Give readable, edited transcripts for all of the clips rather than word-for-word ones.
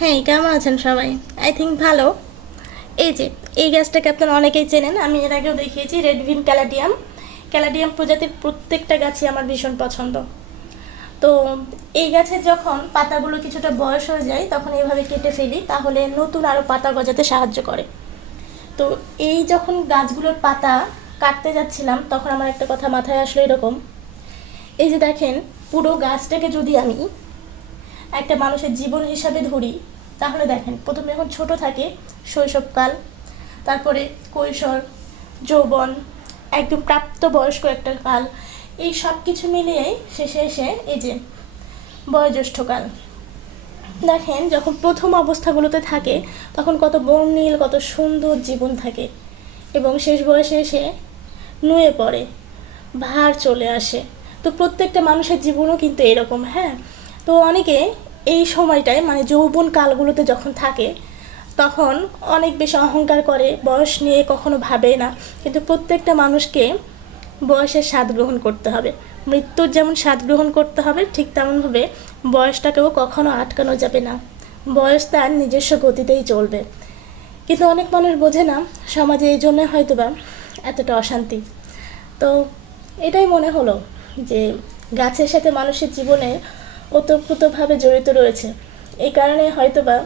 হ্যাঁ, কেমন আছেন সবাই? আই থিঙ্ক ভালো। এই যে এই গাছটাকে আপনারা অনেকেই চেনেন, আমি এর আগেও দেখিয়েছি, রেডভিন ক্যালাডিয়াম। ক্যালাডিয়াম প্রজাতির প্রত্যেকটা গাছই আমার ভীষণ পছন্দ। তো এই গাছের যখন পাতাগুলো কিছুটা বয়স হয়ে যায় তখন এইভাবে কেটে ফেলি, তাহলে নতুন আরও পাতা গজাতে সাহায্য করে। তো এই যখন গাছগুলোর পাতা কাটতে যাচ্ছিলাম তখন আমার একটা কথা মাথায় আসলো এরকম, এই যে দেখেন, পুরো গাছটাকে যদি আমি একটা মানুষের জীবন হিসাবে ধরি, তাহলে দেখেন প্রথমে যখন ছোট থাকে শৈশবকাল, তারপরে কৈশোর, যৌবন, একদম প্রাপ্তবয়স্ক একটা কাল, এই সব কিছু মিলিয়ে শেষে এসে এই যে বয়োজ্যেষ্ঠকাল। দেখেন যখন প্রথম অবস্থাগুলোতে থাকে তখন কত বর্ণিল, কত সুন্দর জীবন থাকে, এবং শেষ বয়সে এসে নুয়ে পড়ে, ভার চলে আসে। তো প্রত্যেকটা মানুষের জীবনও কিন্তু এরকম। হ্যাঁ, তো অনেকে এই সময়টায় মানে যৌবন কালগুলোতে যখন থাকে তখন অনেক বেশি অহংকার করে, বয়স নিয়ে কখনো ভাবে না। কিন্তু প্রত্যেকটা মানুষকে বয়সের স্বাদ গ্রহণ করতে হবে, মৃত্যুর যেমন স্বাদ গ্রহণ করতে হবে ঠিক তেমনভাবে বয়সটাকেও কখনো আটকানো যাবে না। বয়স তার নিজস্ব গতিতেই চলবে। কিন্তু অনেক মানুষ বোঝে না, সমাজে এই জন্য হয়তো বা এতটা অশান্তি। তো এটাই মনে হলো যে গাছের সাথে মানুষের জীবনে ওতপ্রোতভাবে জড়িত রয়েছে, এই কারণে হয়তো বা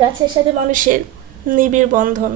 গাছের সাথে মানুষের নিবিড় বন্ধন।